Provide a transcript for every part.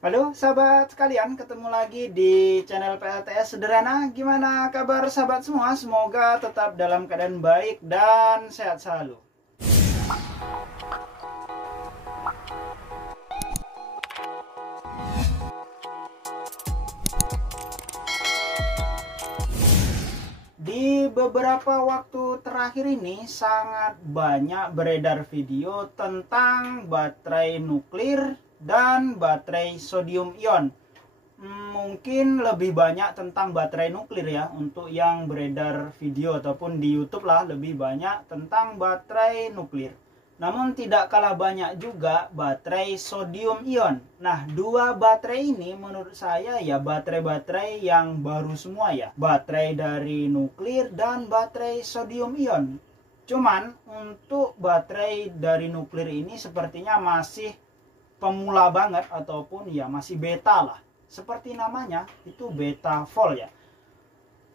Halo sahabat sekalian, ketemu lagi di channel PLTS Sederhana. Gimana kabar sahabat semua? Semoga tetap dalam keadaan baik dan sehat selalu. Di beberapa waktu terakhir ini sangat banyak beredar video tentang baterai nuklir dan baterai sodium ion. Mungkin lebih banyak tentang baterai nuklir ya, untuk yang beredar video ataupun di YouTube lah, lebih banyak tentang baterai nuklir. Namun tidak kalah banyak juga baterai sodium ion. Nah, dua baterai ini menurut saya ya baterai-baterai yang baru semua ya. Baterai dari nuklir dan baterai sodium ion. Cuman untuk baterai dari nuklir ini sepertinya masih pemula banget ataupun ya masih beta lah. Seperti namanya itu beta volt ya.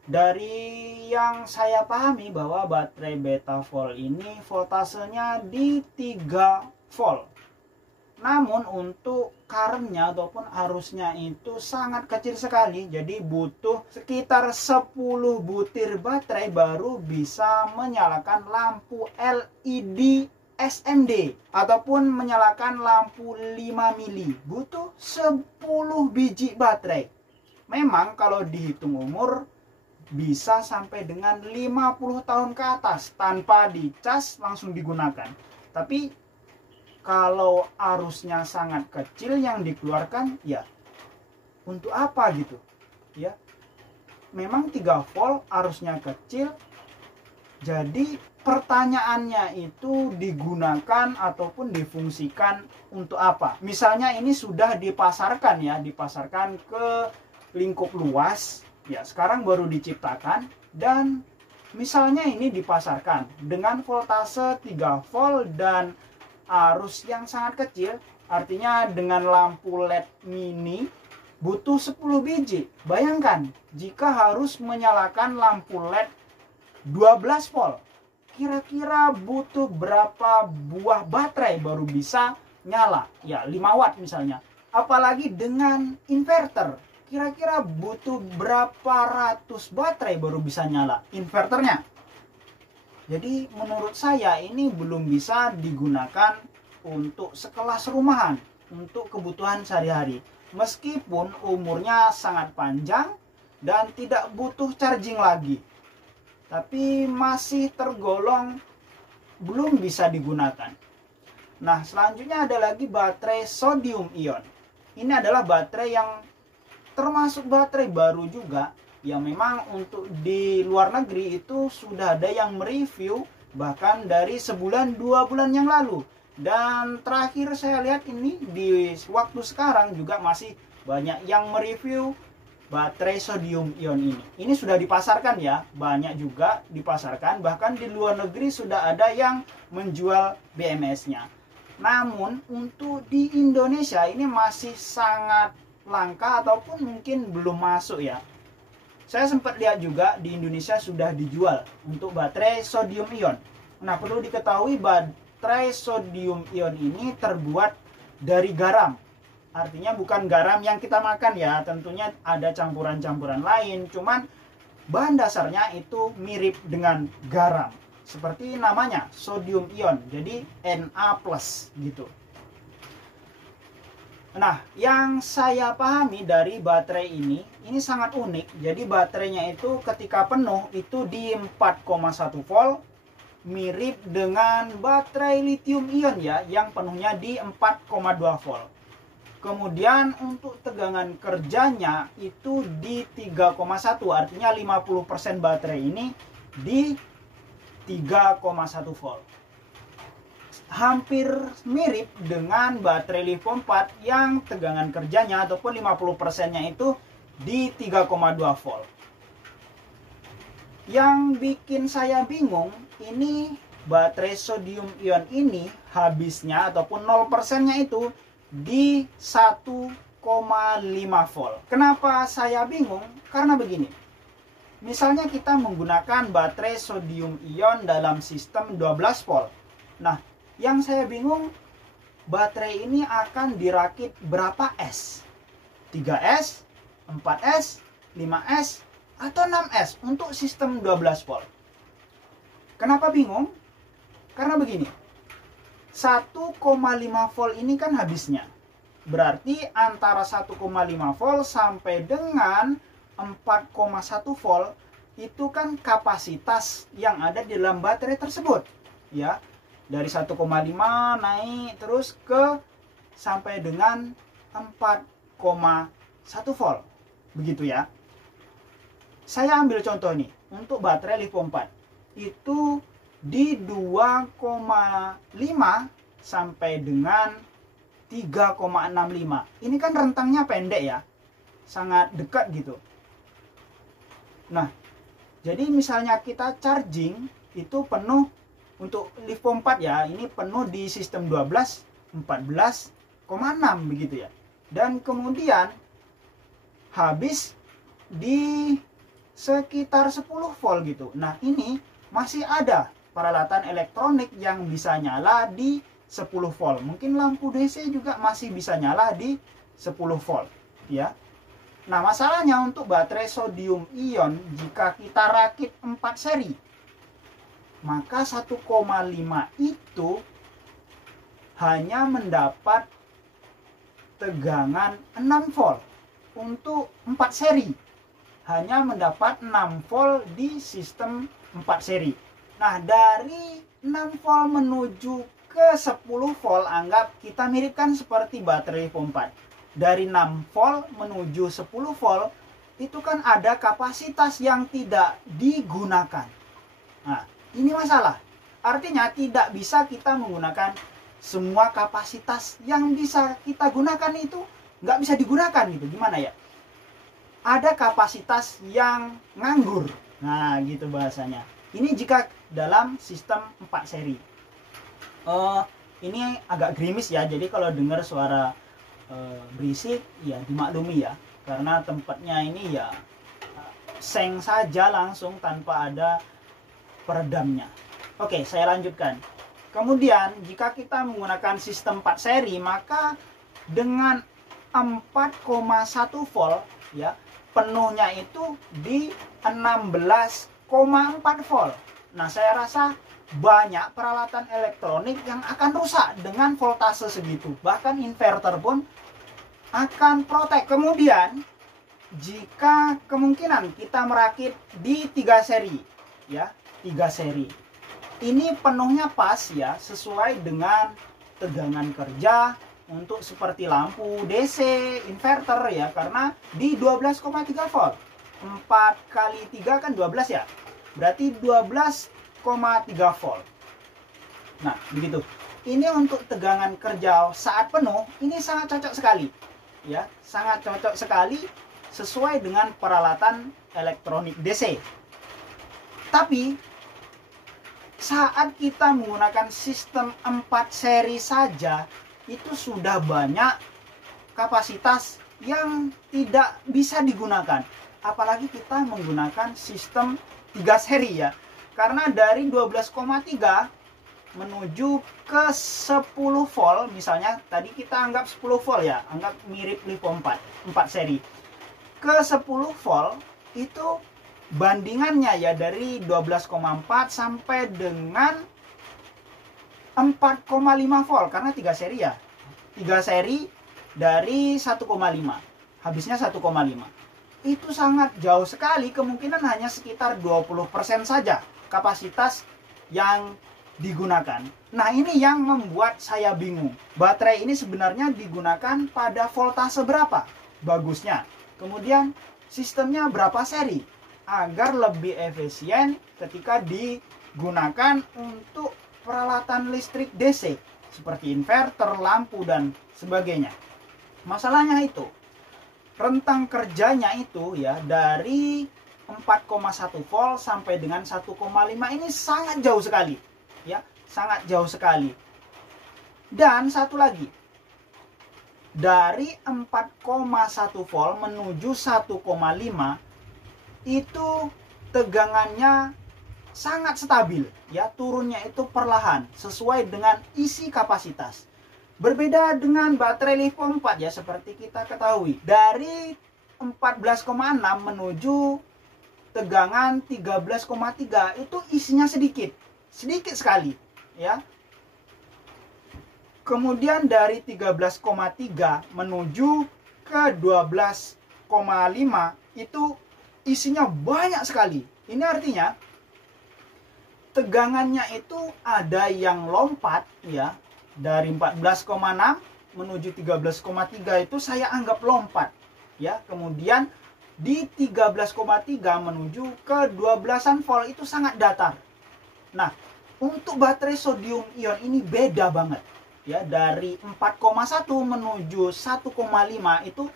Dari yang saya pahami bahwa baterai beta volt ini voltasenya di 3 volt. Namun untuk currentnya ataupun arusnya itu sangat kecil sekali. Jadi butuh sekitar 10 butir baterai baru bisa menyalakan lampu LED SMD ataupun menyalakan lampu 5 mili. Butuh 10 biji baterai. Memang kalau dihitung umur bisa sampai dengan 50 tahun ke atas tanpa dicas langsung digunakan. Tapi kalau arusnya sangat kecil yang dikeluarkan, ya untuk apa gitu ya. Memang 3 volt arusnya kecil, jadi pertanyaannya itu digunakan ataupun difungsikan untuk apa. Misalnya ini sudah dipasarkan ya, dipasarkan ke lingkup luas ya, sekarang baru diciptakan, dan misalnya ini dipasarkan dengan voltase 3 volt dan arus yang sangat kecil, artinya dengan lampu LED mini butuh 10 biji. Bayangkan jika harus menyalakan lampu LED 12 volt, kira-kira butuh berapa buah baterai baru bisa nyala ya, 5 watt misalnya. Apalagi dengan inverter, kira-kira butuh berapa ratus baterai baru bisa nyala inverternya. Jadi menurut saya ini belum bisa digunakan untuk sekelas rumahan, untuk kebutuhan sehari-hari. Meskipun umurnya sangat panjang dan tidak butuh charging lagi, tapi masih tergolong belum bisa digunakan. Nah, selanjutnya ada lagi baterai sodium ion. Ini adalah baterai yang termasuk baterai baru juga, yang memang untuk di luar negeri itu sudah ada yang mereview bahkan dari sebulan 2 bulan yang lalu. Dan terakhir saya lihat ini di waktu sekarang juga masih banyak yang mereview baterai sodium ion ini. Ini sudah dipasarkan ya, banyak juga dipasarkan, bahkan di luar negeri sudah ada yang menjual BMS-nya. Namun untuk di Indonesia ini masih sangat langka ataupun mungkin belum masuk ya. Saya sempat lihat juga di Indonesia sudah dijual untuk baterai sodium ion. Nah, perlu diketahui baterai sodium ion ini terbuat dari garam. Artinya bukan garam yang kita makan ya, tentunya ada campuran-campuran lain, cuman bahan dasarnya itu mirip dengan garam. Seperti namanya, sodium ion, jadi Na+ gitu. Nah, yang saya pahami dari baterai ini sangat unik. Jadi baterainya itu ketika penuh itu di 4,1 volt, mirip dengan baterai lithium ion ya, yang penuhnya di 4,2 volt. Kemudian untuk tegangan kerjanya itu di 3,1, artinya 50% baterai ini di 3,1 volt. Hampir mirip dengan baterai lithium 4 yang tegangan kerjanya ataupun 50%-nya itu di 3,2 volt. Yang bikin saya bingung, ini baterai sodium ion ini habisnya ataupun 0%-nya itu di 1,5 volt. Kenapa saya bingung? Karena begini. Misalnya kita menggunakan baterai sodium ion dalam sistem 12 volt. Nah, yang saya bingung, baterai ini akan dirakit berapa S? 3S, 4S, 5S, atau 6S untuk sistem 12 volt. Kenapa bingung? Karena begini, 1,5 volt ini kan habisnya. Berarti antara 1,5 volt sampai dengan 4,1 volt itu kan kapasitas yang ada di dalam baterai tersebut. Ya, dari 1,5 naik terus ke sampai dengan 4,1 volt. Begitu ya. Saya ambil contoh nih untuk baterai lithium 4. Itu di 2,5 sampai dengan 3,65. Ini kan rentangnya pendek ya. Sangat dekat gitu. Nah, jadi misalnya kita charging itu penuh untuk lithium 4 ya. Ini penuh di sistem 12, 14,6 begitu ya. Dan kemudian habis di sekitar 10 volt gitu. Nah, ini masih ada peralatan elektronik yang bisa nyala di 10 volt. Mungkin lampu DC juga masih bisa nyala di 10 volt ya. Nah, masalahnya untuk baterai sodium ion jika kita rakit 4 seri, maka 1,5 itu hanya mendapat tegangan 6 volt untuk 4 seri. Hanya mendapat 6 volt di sistem 4 seri. Nah, dari 6 volt menuju ke 10 volt, anggap kita miripkan seperti baterai lithium 4. Dari 6 volt menuju 10 volt, itu kan ada kapasitas yang tidak digunakan. Nah, ini masalah. Artinya tidak bisa kita menggunakan semua kapasitas yang bisa kita gunakan itu nggak bisa digunakan gitu. Gimana ya? Ada kapasitas yang nganggur. Nah, gitu bahasanya. Ini jika dalam sistem 4 seri. Ini agak gerimis ya. Jadi kalau dengar suara berisik ya dimaklumi ya. Karena tempatnya ini ya seng saja langsung tanpa ada peredamnya. Oke, saya lanjutkan. Kemudian jika kita menggunakan sistem 4 seri, maka dengan 4,1 volt ya, penuhnya itu di 16,4 volt. Nah, saya rasa banyak peralatan elektronik yang akan rusak dengan voltase segitu. Bahkan inverter pun akan protek. Kemudian jika kemungkinan kita merakit di 3 seri ya, 3 seri. Ini penuhnya pas ya, sesuai dengan tegangan kerja untuk seperti lampu DC, inverter ya, karena di 12,3 volt. 4 kali 3 kan 12 ya. Berarti 12,3 volt. Nah, begitu. Ini untuk tegangan kerja saat penuh, ini sangat cocok sekali. Ya, sangat cocok sekali sesuai dengan peralatan elektronik DC. Tapi saat kita menggunakan sistem 4 seri saja, itu sudah banyak kapasitas yang tidak bisa digunakan. Apalagi kita menggunakan sistem 3 seri ya. Karena dari 12,3 menuju ke 10 volt, misalnya tadi kita anggap 10 volt ya, anggap mirip lithium 4 seri. Ke 10 volt itu bandingannya ya dari 12,4 sampai dengan 4,5 volt karena 3 seri ya. 3 seri dari 1,5. Habisnya 1,5. Itu sangat jauh sekali, kemungkinan hanya sekitar 20% saja kapasitas yang digunakan. Nah, ini yang membuat saya bingung. Baterai ini sebenarnya digunakan pada voltase berapa? Bagusnya. Kemudian sistemnya berapa seri? Agar lebih efisien ketika digunakan untuk peralatan listrik DC seperti inverter, lampu dan sebagainya. Masalahnya itu rentang kerjanya itu ya dari 4,1 volt sampai dengan 1,5 ini sangat jauh sekali ya, sangat jauh sekali. Dan satu lagi, dari 4,1 volt menuju 1,5 itu tegangannya sangat stabil ya, turunnya itu perlahan sesuai dengan isi kapasitas. Berbeda dengan baterai lithium 4 ya, seperti kita ketahui. Dari 14,6 menuju tegangan 13,3 itu isinya sedikit. Sedikit sekali ya. Kemudian dari 13,3 menuju ke 12,5 itu isinya banyak sekali. Ini artinya tegangannya itu ada yang lompat ya. Dari 14,6 menuju 13,3 itu saya anggap lompat ya. Kemudian di 13,3 menuju ke 12-an volt itu sangat datar. Nah, untuk baterai sodium ion ini beda banget ya. Dari 4,1 menuju 1,5 itu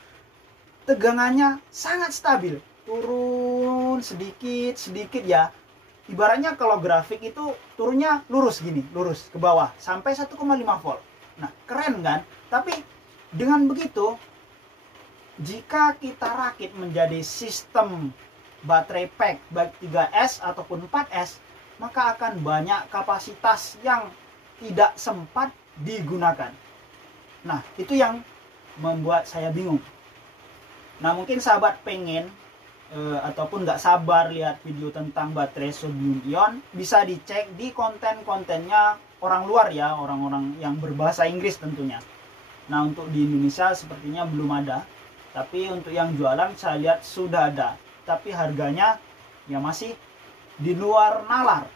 tegangannya sangat stabil, turun sedikit ya. Ibaratnya kalau grafik itu turunnya lurus gini, lurus ke bawah sampai 1,5 volt. Nah, keren kan? Tapi dengan begitu, jika kita rakit menjadi sistem baterai pack baik 3S ataupun 4S, maka akan banyak kapasitas yang tidak sempat digunakan. Nah, itu yang membuat saya bingung. Nah, mungkin sahabat pengen ataupun nggak sabar lihat video tentang baterai sodium ion, bisa dicek di konten-kontennya orang luar ya, orang-orang yang berbahasa Inggris tentunya. Nah, untuk di Indonesia sepertinya belum ada, tapi untuk yang jualan saya lihat sudah ada, tapi harganya ya masih di luar nalar.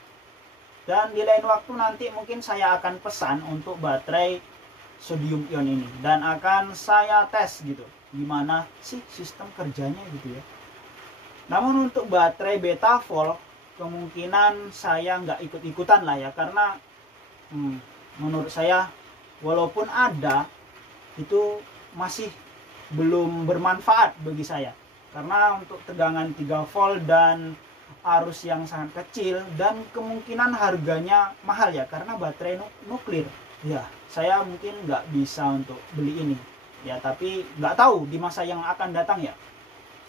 Dan di lain waktu nanti mungkin saya akan pesan untuk baterai sodium ion ini dan akan saya tes gitu, gimana sih sistem kerjanya gitu ya. Namun untuk baterai beta volt kemungkinan saya nggak ikut-ikutan lah ya, karena menurut saya walaupun ada itu masih belum bermanfaat bagi saya, karena untuk tegangan 3 volt dan arus yang sangat kecil dan kemungkinan harganya mahal ya, karena baterai nuklir ya. Saya mungkin nggak bisa untuk beli ini ya, tapi nggak tahu di masa yang akan datang ya.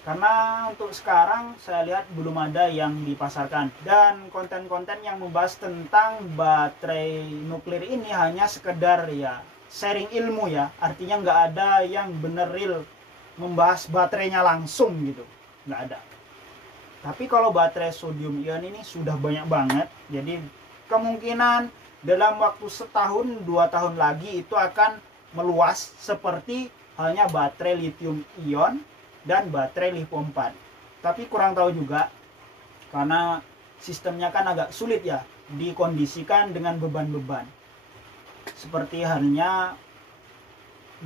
Karena untuk sekarang saya lihat belum ada yang dipasarkan. Dan konten-konten yang membahas tentang baterai nuklir ini hanya sekedar ya sharing ilmu ya. Artinya nggak ada yang bener real membahas baterainya langsung gitu. Nggak ada. Tapi kalau baterai sodium ion ini sudah banyak banget. Jadi kemungkinan dalam waktu setahun 2 tahun lagi itu akan meluas seperti halnya baterai lithium ion dan baterai lithium 4. Tapi kurang tahu juga, karena sistemnya kan agak sulit ya dikondisikan dengan beban-beban. Seperti halnya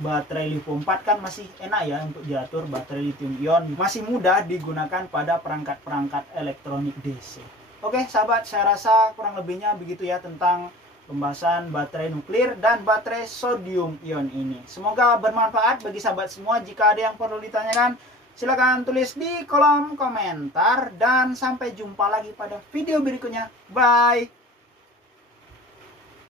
baterai lithium 4 kan masih enak ya untuk diatur. Baterai lithium ion masih mudah digunakan pada perangkat-perangkat elektronik DC. Oke sahabat, saya rasa kurang lebihnya begitu ya tentang pembahasan baterai nuklir dan baterai sodium ion ini. Semoga bermanfaat bagi sahabat semua. Jika ada yang perlu ditanyakan, silakan tulis di kolom komentar. Dan sampai jumpa lagi pada video berikutnya. Bye!